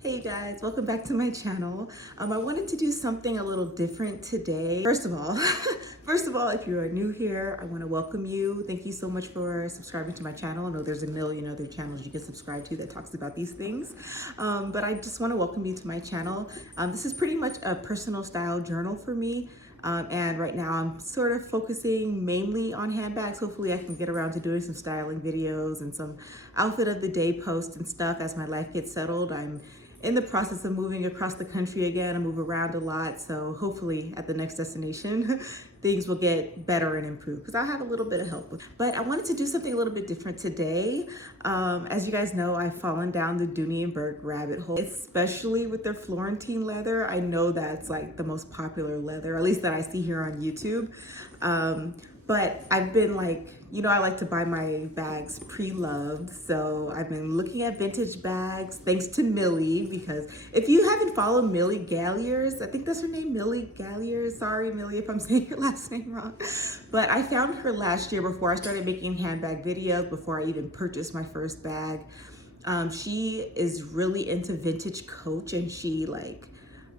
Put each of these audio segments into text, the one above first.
Hey you guys, welcome back to my channel. I wanted to do something a little different today. First of all, if you are new here, I want to welcome you. Thank you so much for subscribing to my channel. I know there's a million other channels you can subscribe to that talks about these things, but I just want to welcome you to my channel. This is pretty much a personal style journal for me. And right now I'm sort of focusing mainly on handbags. Hopefully I can get around to doing some styling videos and some outfit of the day posts and stuff as my life gets settled. I'm in the process of moving across the country again. I move around a lot, so hopefully at the next destination things will get better and improve because I have a little bit of help with. But I wanted to do something a little bit different today. As you guys know, I've fallen down the Dooney and Bourke rabbit hole, especially with their Florentine leather. I know that's like the most popular leather, at least that I see here on YouTube. But I've been like, you know, I like to buy my bags pre-loved. So I've been looking at vintage bags, thanks to Millie, because if you haven't followed Millie Galliers, I think that's her name, Millie Galliers. Sorry, Millie, if I'm saying your last name wrong. But I found her last year before I started making handbag videos, before I even purchased my first bag. She is really into vintage Coach, and she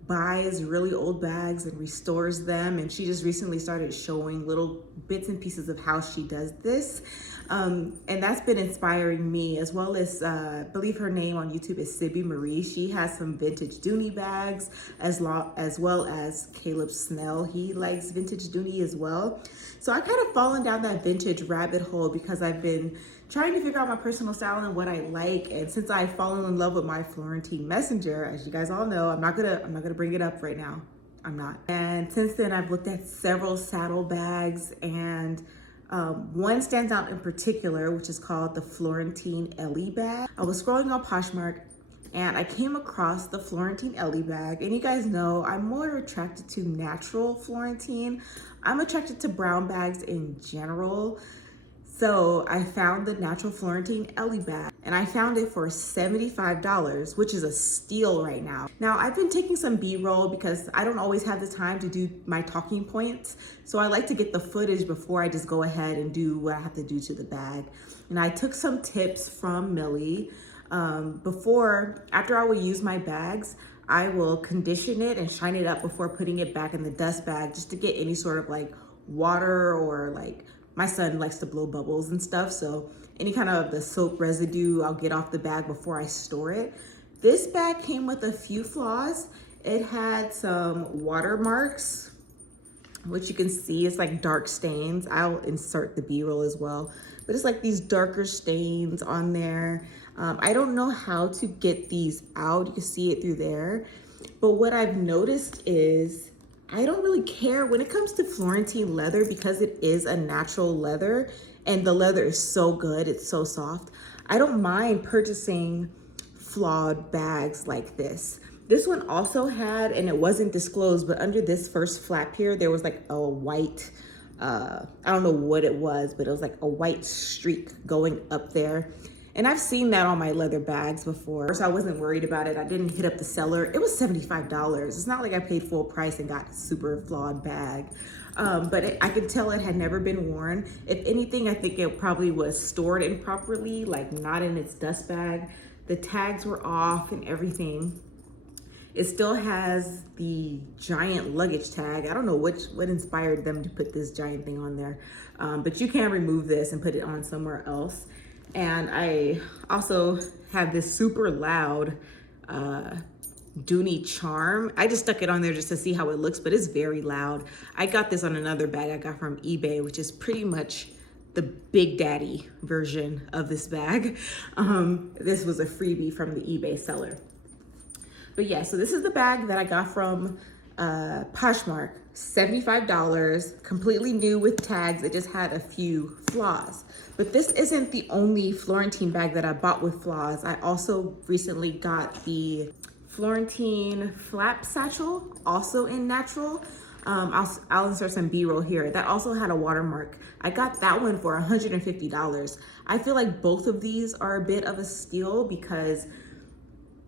buys really old bags and restores them, and she just recently started showing little bits and pieces of how she does this, and that's been inspiring me, as well as I believe her name on YouTube is Sibby Marie. She has some vintage Dooney bags, as well as Caleb Snell. He likes vintage Dooney as well. So I kind of fallen down that vintage rabbit hole because I've been trying to figure out my personal style and what I like. And since I've fallen in love with my Florentine Messenger, as you guys all know, I'm not gonna bring it up right now. I'm not. And since then, I've looked at several saddle bags, and one stands out in particular, which is called the Florentine Ellie bag. I was scrolling on Poshmark and I came across the Florentine Ellie bag. And you guys know I'm more attracted to natural Florentine. I'm attracted to brown bags in general. So I found the natural Florentine Ellie bag, and I found it for $75, which is a steal right now. Now, I've been taking some B-roll because I don't always have the time to do my talking points. So I like to get the footage before I just go ahead and do what I have to do to the bag. And I took some tips from Millie. After I will use my bags, I will condition it and shine it up before putting it back in the dust bag, just to get any sort of water or my son likes to blow bubbles and stuff, so any kind of the soap residue I'll get off the bag before I store it. This bag came with a few flaws. It had some watermarks, which you can see, it's like dark stains. I'll insert the B-roll as well, but it's like these darker stains on there. I don't know how to get these out. You can see it through there, but what I've noticed is I don't really care when it comes to Florentine leather, because it is a natural leather and the leather is so good, it's so soft. I don't mind purchasing flawed bags like this. This one also had, and it wasn't disclosed, but under this first flap here, there was like a white, I don't know what it was, but it was like a white streak going up there. And I've seen that on my leather bags before, so I wasn't worried about it. I didn't hit up the seller. It was $75. It's not like I paid full price and got a super flawed bag. But I could tell it had never been worn. If anything, I think it probably was stored improperly, like not in its dust bag. The tags were off and everything. It still has the giant luggage tag. I don't know what inspired them to put this giant thing on there, but you can remove this and put it on somewhere else. And I also have this super loud Dooney charm. I just stuck it on there just to see how it looks, but it's very loud. I got this on another bag I got from eBay, which is pretty much the Big Daddy version of this bag. This was a freebie from the eBay seller. But yeah, so this is the bag that I got from Poshmark. $75, completely new with tags. It just had a few flaws. But this isn't the only Florentine bag that I bought with flaws. I also recently got the Florentine flap satchel, also in natural. I'll insert some B-roll here. That also had a watermark. I got that one for $150. I feel like both of these are a bit of a steal because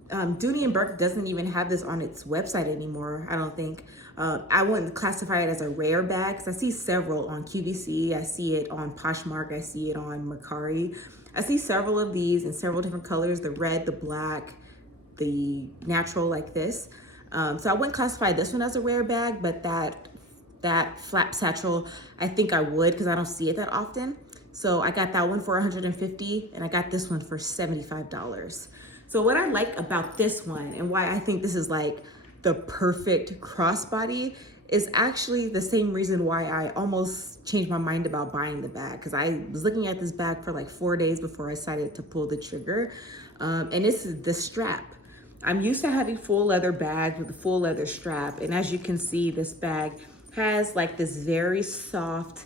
Dooney and Bourke doesn't even have this on its website anymore, I don't think. I wouldn't classify it as a rare bag because I see several on QVC. I see it on Poshmark. I see it on Mercari. I see several of these in several different colors, the red, the black, the natural like this. So I wouldn't classify this one as a rare bag, but that flap satchel, I think I would, because I don't see it that often. So I got that one for $150 and I got this one for $75. So what I like about this one and why I think this is like the perfect crossbody is actually the same reason why I almost changed my mind about buying the bag, because I was looking at this bag for like 4 days before I decided to pull the trigger. And it's the strap. I'm used to having full leather bags with a full leather strap. And as you can see, this bag has like this very soft,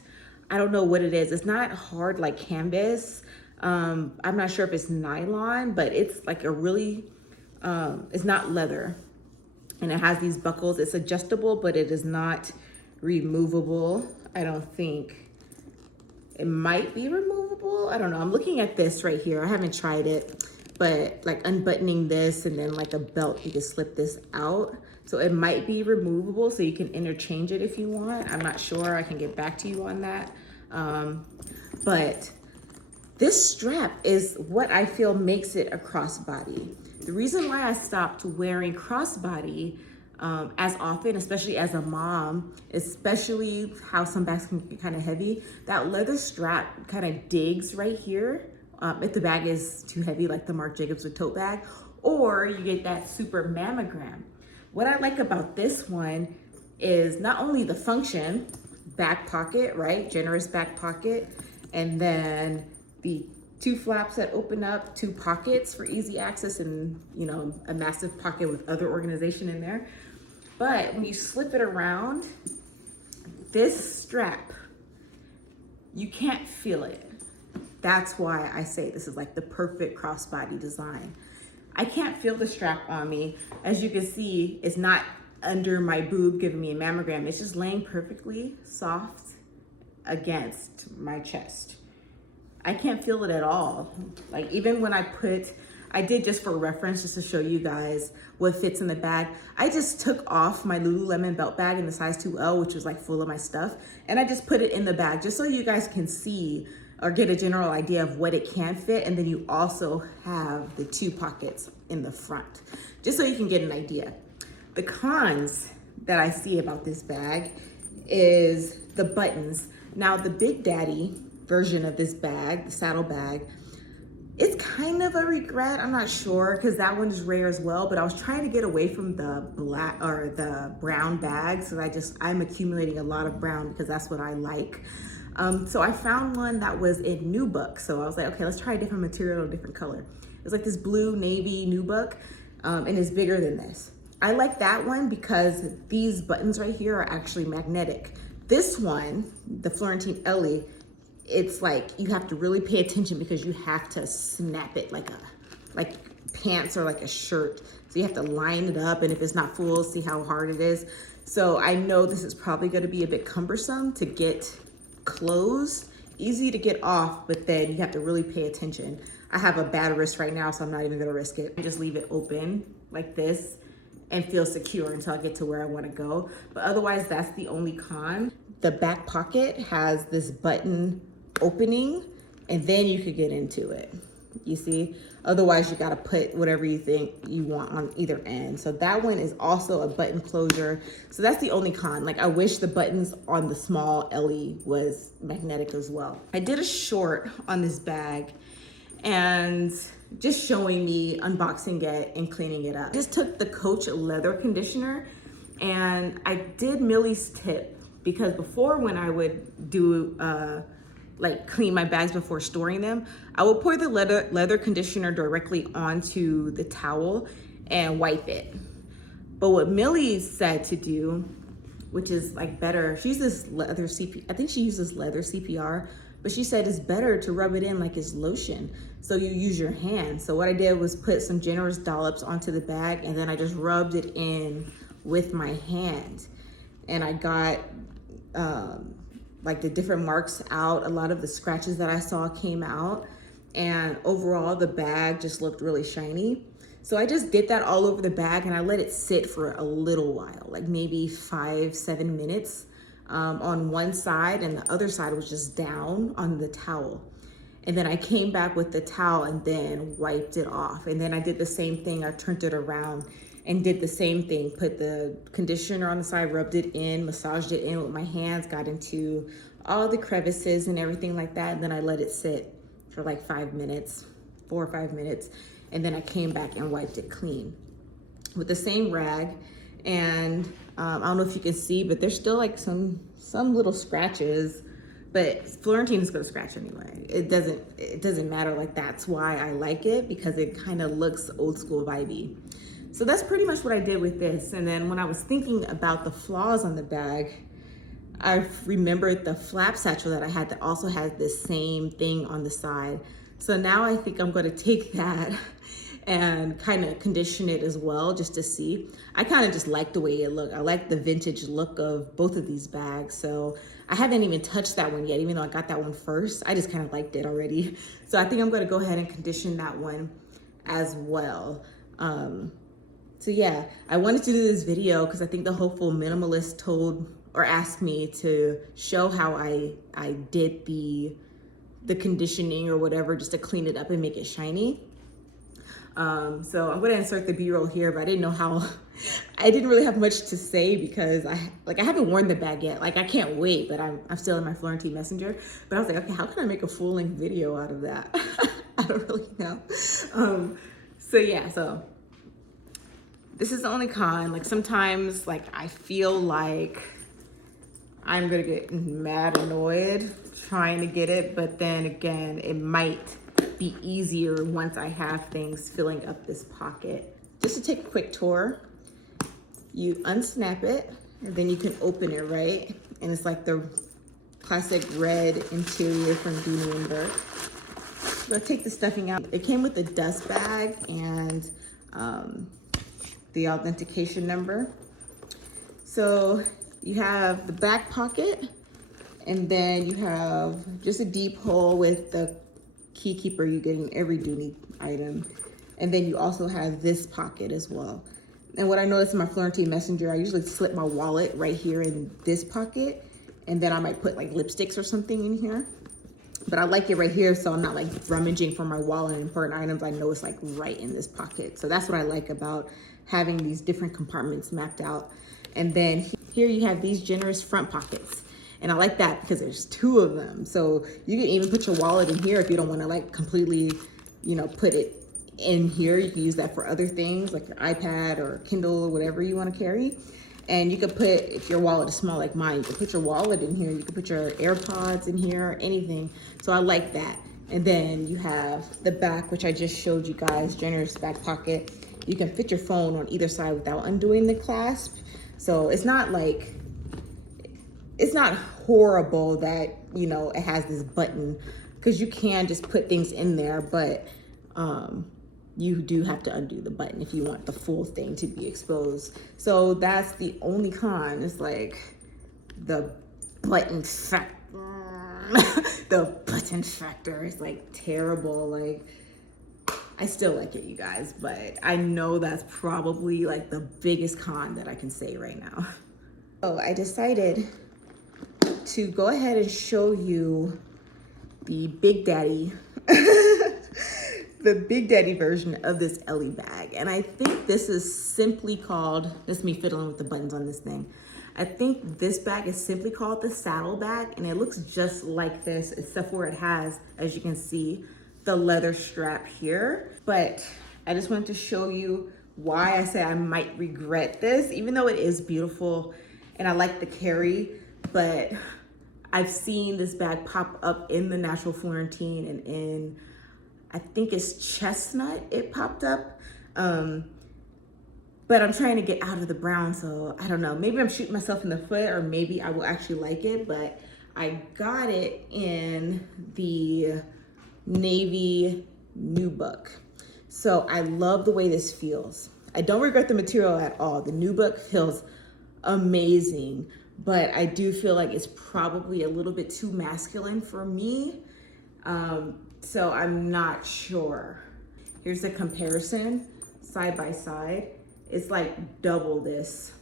I don't know what it is. It's not hard like canvas. I'm not sure if it's nylon, but it's like a really, it's not leather. And it has these buckles. It's adjustable, but it is not removable. I don't think. It might be removable. I don't know. I'm looking at this right here. I haven't tried it, but like unbuttoning this and then like a belt, you can slip this out. So it might be removable, so you can interchange it if you want. I'm not sure. I can get back to you on that. But this strap is what I feel makes it a crossbody. The reason why I stopped wearing crossbody as often, especially as a mom, especially how some bags can get kind of heavy, that leather strap kind of digs right here if the bag is too heavy, like the Marc Jacobs with tote bag, or you get that super mammogram. What I like about this one is not only the function, back pocket, right? Generous back pocket, and then the 2 flaps that open up, 2 pockets for easy access, and you know, a massive pocket with other organization in there. But when you slip it around, this strap, you can't feel it. That's why I say this is like the perfect crossbody design. I can't feel the strap on me. As you can see, it's not under my boob giving me a mammogram. It's just laying perfectly soft against my chest. I can't feel it at all. Like even when I did just for reference, just to show you guys what fits in the bag, I just took off my Lululemon belt bag in the size 2L, which was like full of my stuff, and I just put it in the bag just so you guys can see or get a general idea of what it can fit. And then you also have the 2 pockets in the front, just so you can get an idea. The cons that I see about this bag is the buttons. Now the Big Daddy version of this bag, the saddle bag, it's kind of a regret. I'm not sure, because that one is rare as well, but I was trying to get away from the black or the brown bags. So I'm accumulating a lot of brown because that's what I like. So I found one that was in NUBUCK. So I was like, okay, let's try a different material, a different color. It was like this blue navy NUBUCK, and it's bigger than this. I like that one because these buttons right here are actually magnetic. This one, the Florentine Ellie, it's like you have to really pay attention because you have to snap it like pants or like a shirt. So you have to line it up, and if it's not full, see how hard it is. So I know this is probably going to be a bit cumbersome to get closed, easy to get off, but then you have to really pay attention. I have a bad wrist right now, so I'm not even going to risk it. I just leave it open like this and feel secure until I get to where I want to go. But otherwise, that's the only con. The back pocket has this button opening, and then you could get into it, you see. Otherwise you got to put whatever you think you want on either end. So that one is also a button closure. So that's the only con. Like I wish the buttons on the small Ellie was magnetic as well. I did a short on this bag and just showing me unboxing it and cleaning it up. Just took the Coach leather conditioner, and I did Millie's tip, because before when I would do like clean my bags before storing them, I will pour the leather conditioner directly onto the towel and wipe it. But what Millie said to do, which is like better, she uses leather CPR, I think she uses leather CPR, but she said it's better to rub it in like it's lotion. So you use your hand. So what I did was put some generous dollops onto the bag, and then I just rubbed it in with my hand. And I got like the different marks out. A lot of the scratches that I saw came out, and overall the bag just looked really shiny. So I just did that all over the bag, and I let it sit for a little while, like maybe 5-7 minutes on one side, and the other side was just down on the towel. And then I came back with the towel and then wiped it off. And then I did the same thing. I turned it around and did the same thing. Put the conditioner on the side, rubbed it in, massaged it in with my hands, got into all the crevices and everything like that. And then I let it sit for like 5 minutes, 4 or 5 minutes. And then I came back and wiped it clean with the same rag. And I don't know if you can see, but there's still like some little scratches, but Florentine is gonna scratch anyway. It doesn't matter. Like, that's why I like it, because it kind of looks old school vibey. So that's pretty much what I did with this. And then when I was thinking about the flaws on the bag, I remembered the flap satchel that I had that also has this same thing on the side. So now I think I'm gonna take that and kind of condition it as well, just to see. I kind of just like the way it looked. I like the vintage look of both of these bags. So I haven't even touched that one yet, even though I got that one first. I just kind of liked it already. So I think I'm gonna go ahead and condition that one as well. So yeah, I wanted to do this video because I think the Hopeful Minimalist told or asked me to show how I did the conditioning or whatever, just to clean it up and make it shiny. So I'm gonna insert the B-roll here, but I didn't know how, I didn't really have much to say because I haven't worn the bag yet. Like, I can't wait, but I'm still in my Florentine Messenger. But I was like, okay, how can I make a full length video out of that? I don't really know. So yeah, so this is the only con. Like, sometimes, like, I feel like I'm gonna get mad annoyed trying to get it, but then again, it might be easier once I have things filling up this pocket. Just to take a quick tour, you unsnap it, and then you can open it, right? And it's like the classic red interior from Dooney and Bourke. I'm gonna take the stuffing out. It came with the dust bag and the authentication number. So you have the back pocket, and then you have just a deep hole with the key keeper you get in every Dooney item. And then you also have this pocket as well. And what I noticed in my Florentine Messenger, I usually slip my wallet right here in this pocket, and then I might put like lipsticks or something in here. But I like it right here, so I'm not like rummaging for my wallet and important items. I know it's like right in this pocket. So that's what I like about having these different compartments mapped out. And then here you have these generous front pockets. And I like that because there's 2 of them. So you can even put your wallet in here if you don't want to like completely, you know, put it in here. You can use that for other things like your iPad or Kindle or whatever you want to carry. And you could put, if your wallet is small like mine, you could put your wallet in here. You could put your AirPods in here, anything. So I like that. And then you have the back, which I just showed you guys, generous back pocket. You can fit your phone on either side without undoing the clasp. So it's not like, it's not horrible that, you know, it has this button, because you can just put things in there, but you do have to undo the button if you want the full thing to be exposed. So that's the only con, is like the button factor. The button factor is like terrible. Like, I still like it, you guys, but I know that's probably like the biggest con that I can say right now. So I decided to go ahead and show you the Big Daddy, the Big Daddy version of this Ellie bag. And I think this is simply called, this is me fiddling with the buttons on this thing. I think this bag is simply called the saddle bag, and it looks just like this, except for it has, as you can see, the leather strap here. But I just wanted to show you why I say I might regret this, even though it is beautiful and I like the carry. But I've seen this bag pop up in the Natural Florentine and in, I think it's Chestnut, it popped up. But I'm trying to get out of the brown, so I don't know. Maybe I'm shooting myself in the foot, or maybe I will actually like it, but I got it in the navy NUBUCK. So I love the way this feels. I don't regret the material at all. The NUBUCK feels amazing, but I do feel like it's probably a little bit too masculine for me. So I'm not sure. Here's the comparison, side by side. It's like double this,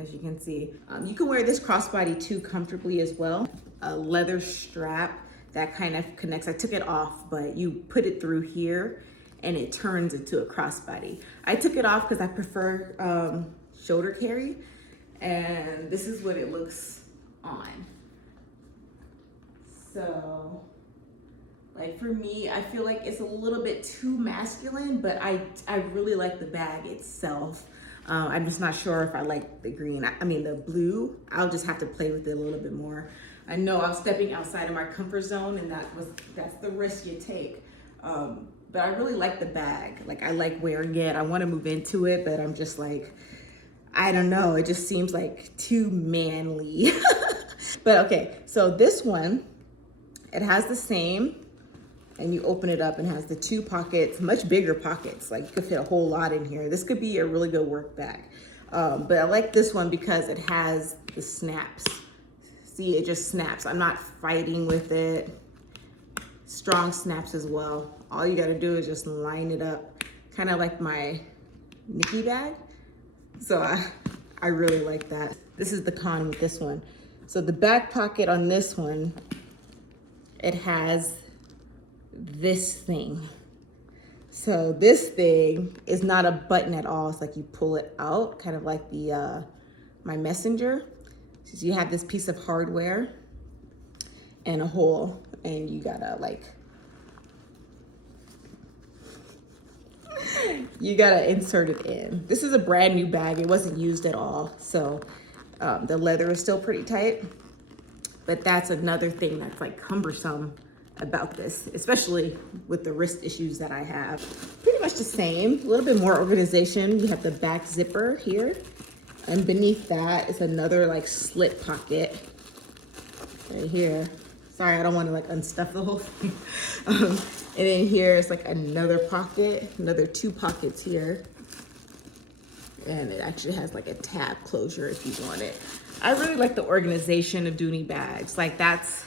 as you can see. You can wear this crossbody too comfortably as well. A leather strap that kind of connects. I took it off, but you put it through here and it turns into a crossbody. I took it off because I prefer shoulder carry, and this is what it looks on. So, like for me, I feel like it's a little bit too masculine, but I really like the bag itself. I'm just not sure if I like the green. I mean the blue. I'll just have to play with it a little bit more. I know I'm stepping outside of my comfort zone, and that's the risk you take. But I really like the bag. Like I like wearing it. I want to move into it, but I'm just like, I don't know. It just seems like too manly. But okay, so this one, it has the same, and you open it up and has the 2 pockets, much bigger pockets. Like you could fit a whole lot in here. This could be a really good work bag. But I like this one because it has the snaps. See, it just snaps. I'm not fighting with it. Strong snaps as well. All you gotta do is just line it up. Kind of like my Nikki bag. So I really like that. This is the con with this one. So the back pocket on this one, it has this thing. So this thing is not a button at all. It's like you pull it out, kind of like the my messenger. So you have this piece of hardware and a hole, and you gotta like, you gotta insert it in. This is a brand new bag. It wasn't used at all. So the leather is still pretty tight, but that's another thing that's like cumbersome about this, especially with the wrist issues that I have. Pretty much the same, a little bit more organization. You have the back zipper here, and beneath that is another like slit pocket right here. Sorry, I don't want to like unstuff the whole thing. And then here is like another pocket, another 2 pockets here. And it actually has like a tab closure if you want it. I really like the organization of Dooney bags. Like that's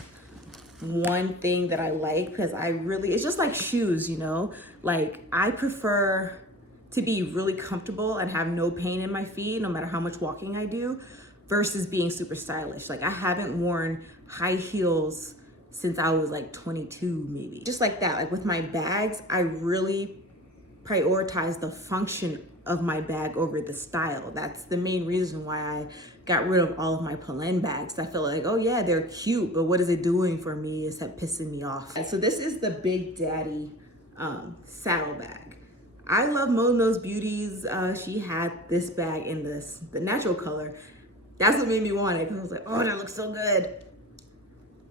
one thing that I like, because it's just like shoes, you know? Like I prefer to be really comfortable and have no pain in my feet, no matter how much walking I do, versus being super stylish. Like I haven't worn high heels since I was like 22 maybe. Just like that, like with my bags, I really prioritize the function of my bag over the style. That's the main reason why I got rid of all of my Polen bags. I feel like, oh yeah, they're cute, but what is it doing for me? Is that pissing me off? And so this is the Big Daddy saddle bag. I love Mo Knows Beauties. She had this bag in the natural color. That's what made me want it, because I was like, oh, that looks so good.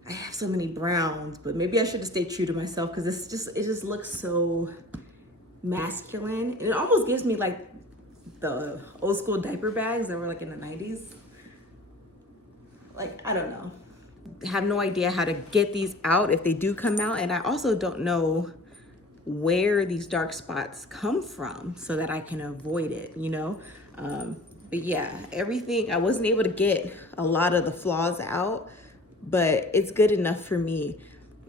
I have so many browns, but maybe I should have stayed true to myself, because it just looks so masculine. And it almost gives me like the old school diaper bags that were like in the 90s. Like, I don't know. I have no idea how to get these out if they do come out. And I also don't know where these dark spots come from so that I can avoid it, you know? But yeah, everything, I wasn't able to get a lot of the flaws out, but it's good enough for me.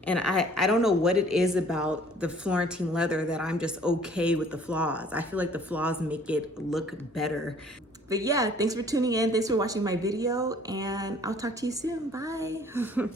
And I don't know what it is about the Florentine leather that I'm just okay with the flaws. I feel like the flaws make it look better. But yeah, thanks for tuning in. Thanks for watching my video, and I'll talk to you soon. Bye.